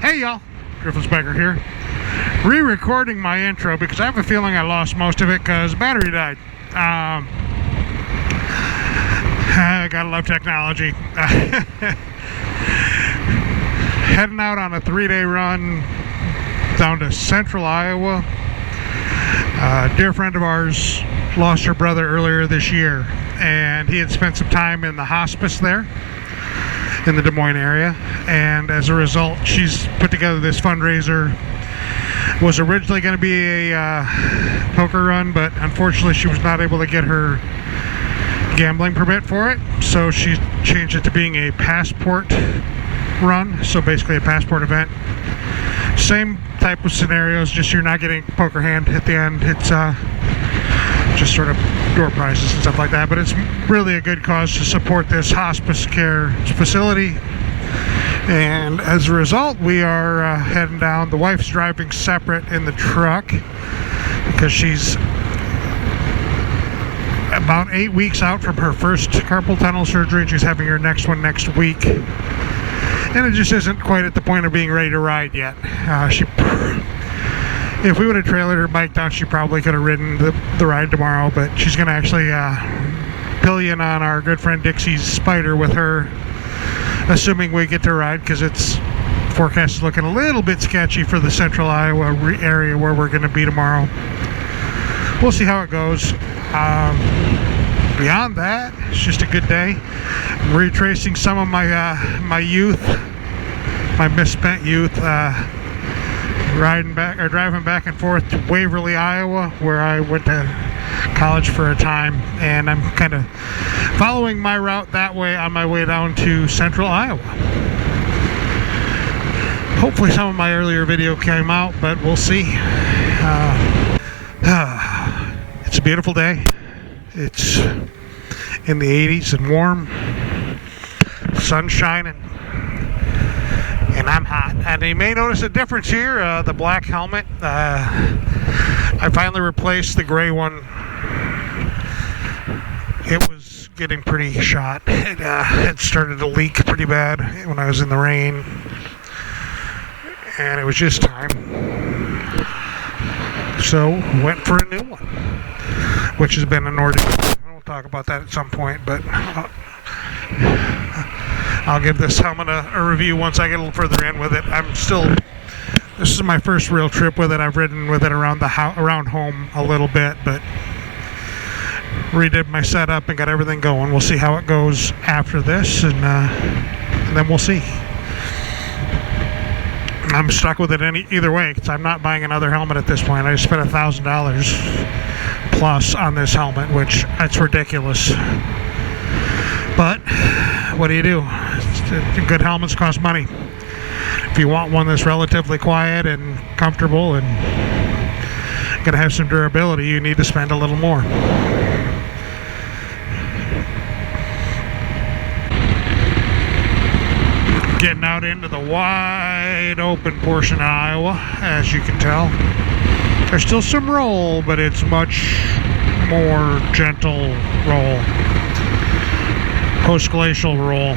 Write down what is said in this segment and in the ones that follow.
Hey y'all, Griffithsbecker here. Re-recording my intro because I have a feeling I lost most of it because battery died. I gotta love technology. Heading out on a 3-day run down to central Iowa. A dear friend of ours lost her brother earlier this year, and he had spent some time in the hospice there in the Des Moines area, and as a result she's put together this fundraiser. Was originally going to be a poker run, but unfortunately she was not able to get her gambling permit for it, so she changed it to being a passport run, so basically a passport event. Same type of scenarios, just you're not getting poker hand at the end. It's just sort of door prizes and stuff like that, but it's really a good cause to support this hospice care facility. And as a result, we are heading down. The wife's driving separate in the truck because she's about 8 weeks out from her first carpal tunnel surgery, and she's having her next one next week. And it just isn't quite at the point of being ready to ride yet. If we would have trailered her bike down, she probably could have ridden the ride tomorrow, but she's going to actually pillion on our good friend Dixie's Spider with her, assuming we get to ride, because its forecast is looking a little bit sketchy for the central Iowa area where we're going to be tomorrow. We'll see how it goes. Beyond that, it's just a good day. I'm retracing some of my youth, my misspent youth, driving back and forth to Waverly, Iowa, where I went to college for a time, and I'm kind of following my route that way on my way down to central Iowa. Hopefully some of my earlier video came out, but we'll see. It's a beautiful day. It's in the 80s and warm, sun shining, and I'm hot. And you may notice a difference here, the black helmet. I finally replaced the gray one. It was getting pretty shot. It started to leak pretty bad when I was in the rain, and it was just time. So went for a new one, which has been an ordeal. We'll talk about that at some point, but I'll give this helmet a review once I get a little further in with it. This is my first real trip with it. I've ridden with it around home a little bit, but redid my setup and got everything going. We'll see how it goes after this, and then we'll see. I'm stuck with it either way, because I'm not buying another helmet at this point. I just spent $1,000 plus on this helmet, which that's ridiculous. But what do? Good helmets cost money. If you want one that's relatively quiet and comfortable and gonna have some durability, you need to spend a little more. Getting out into the wide open portion of Iowa, as you can tell. There's still some roll, but it's much more gentle roll. Post-glacial roll.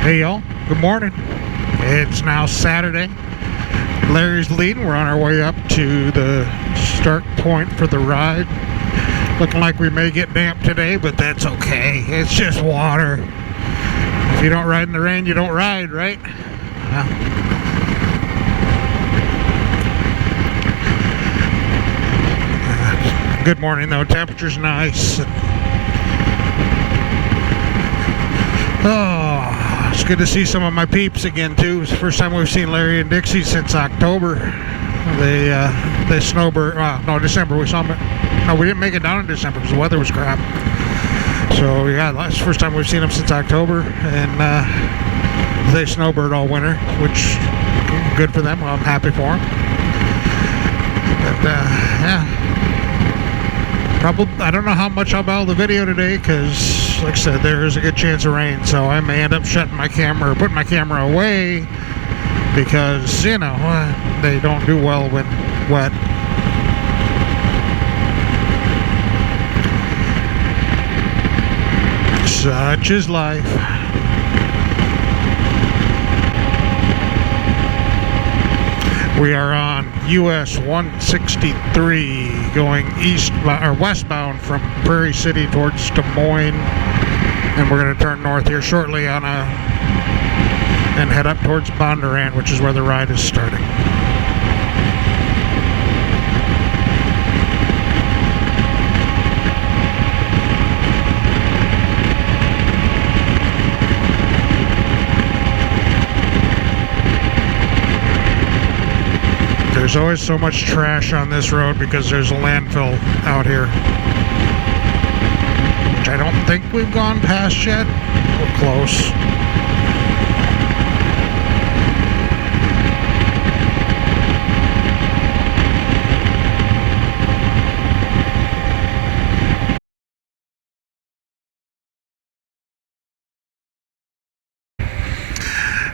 Hey y'all, good morning. It's now Saturday. Larry's leading. We're on our way up to the start point for the ride. Looking like we may get damp today, but that's okay. It's just water. If you don't ride in the rain, you don't ride, right? Good morning though. Temperature's nice. It's good to see some of my peeps again too. It's the first time we've seen Larry and Dixie since October. They snowbird. No, December. We saw them. No, we didn't make it down in December because the weather was crap. So yeah, that's the first time we've seen them since October, and they snowbird all winter, which good for them. Well, I'm happy for them. But yeah, Probably, I don't know how much I'll be able to video today because, like I said, there is a good chance of rain. So I may end up shutting my camera or putting my camera away because, you know, they don't do well when wet. Such is life. We are on US 163 going westbound from Prairie City towards Des Moines, and we're going to turn north here shortly and head up towards Bondurant, which is where the ride is starting. There's always so much trash on this road because there's a landfill out here, which I don't think we've gone past yet. We're close.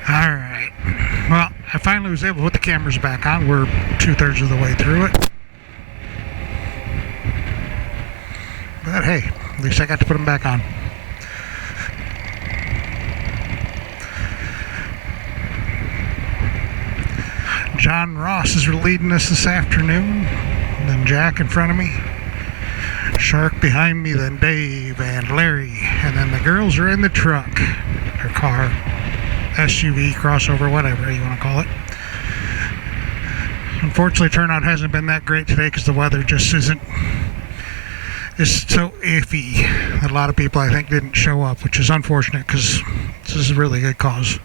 All right. Well, I finally was able to put the cameras back on. We're 2/3 of the way through it. But hey, at least I got to put them back on. John Ross is leading us this afternoon. And then Jack in front of me. Shark behind me, then Dave and Larry. And then the girls are in the truck. Their car. SUV, crossover, whatever you want to call it. Unfortunately, turnout hasn't been that great today because the weather just isn't. It's so iffy. A lot of people, I think, didn't show up, which is unfortunate because this is a really good cause.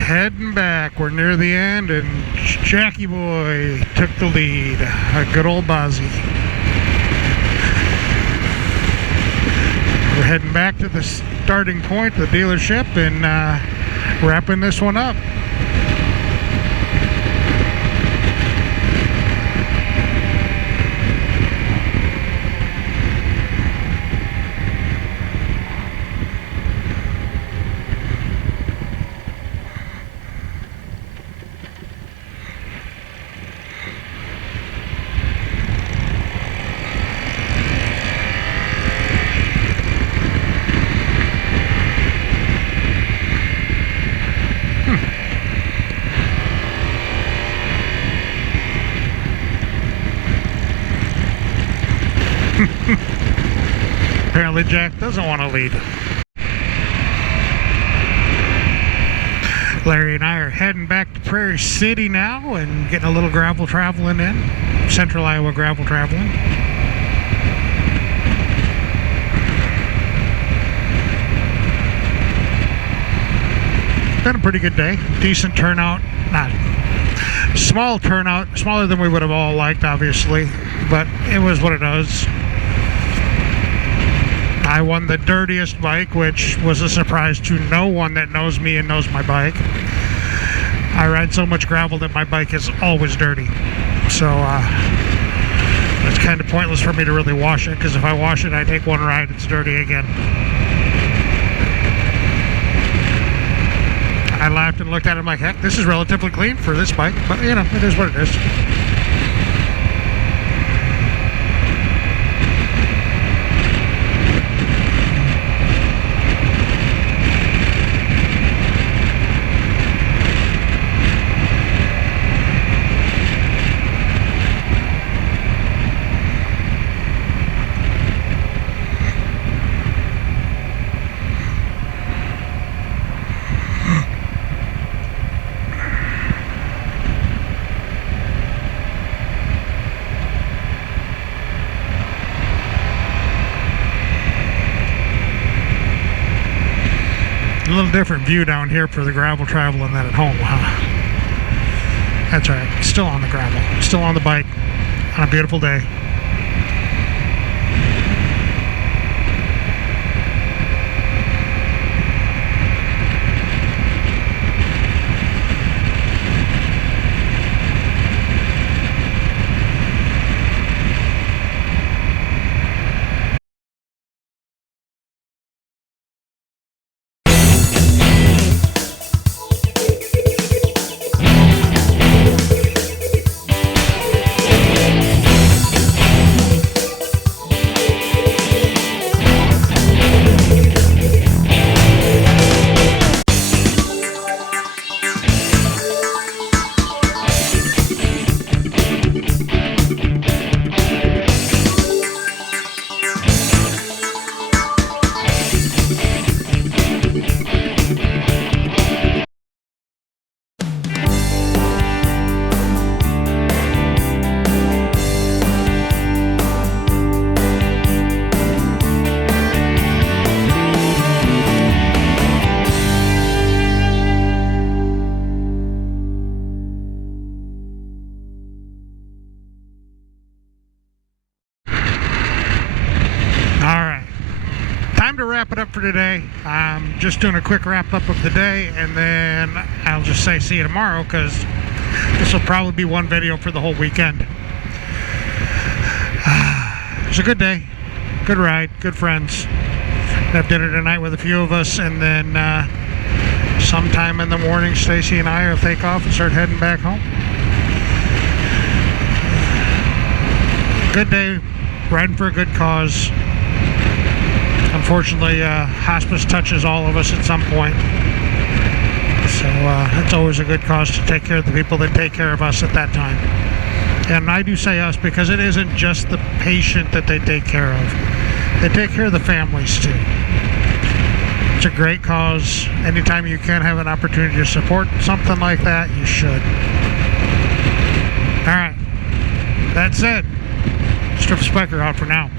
Heading back, we're near the end, and Jackie Boy took the lead. A good old Bozzy. We're heading back to the starting point, the dealership, and wrapping this one up. apparently Jack doesn't want to lead. Larry and I are heading back to Prairie City now and getting a little gravel traveling in. Central Iowa gravel traveling. Been a pretty good day. Decent turnout. Not small turnout. Smaller than we would have all liked, obviously. But it was what it was. I won the dirtiest bike, which was a surprise to no one that knows me and knows my bike. I ride so much gravel that my bike is always dirty. So it's kind of pointless for me to really wash it, because if I wash it, I take one ride, it's dirty again. I laughed and looked at it, I'm like, heck, this is relatively clean for this bike, but you know, it is what it is. A little different view down here for the gravel traveling than at home, huh? That's right, still on the gravel, still on the bike on a beautiful day. Time to wrap it up for today. I'm just doing a quick wrap up of the day, and then I'll just say see you tomorrow, because this will probably be one video for the whole weekend. It was a good day, good ride, good friends. Have dinner tonight with a few of us, and then sometime in the morning Stacy and I will take off and start heading back home. Good day, riding for a good cause. Unfortunately, hospice touches all of us at some point. So it's always a good cause to take care of the people that take care of us at that time. And I do say us because it isn't just the patient that they take care of. They take care of the families too. It's a great cause. Anytime you can have an opportunity to support something like that, you should. All right, that's it. Strip Spiker out for now.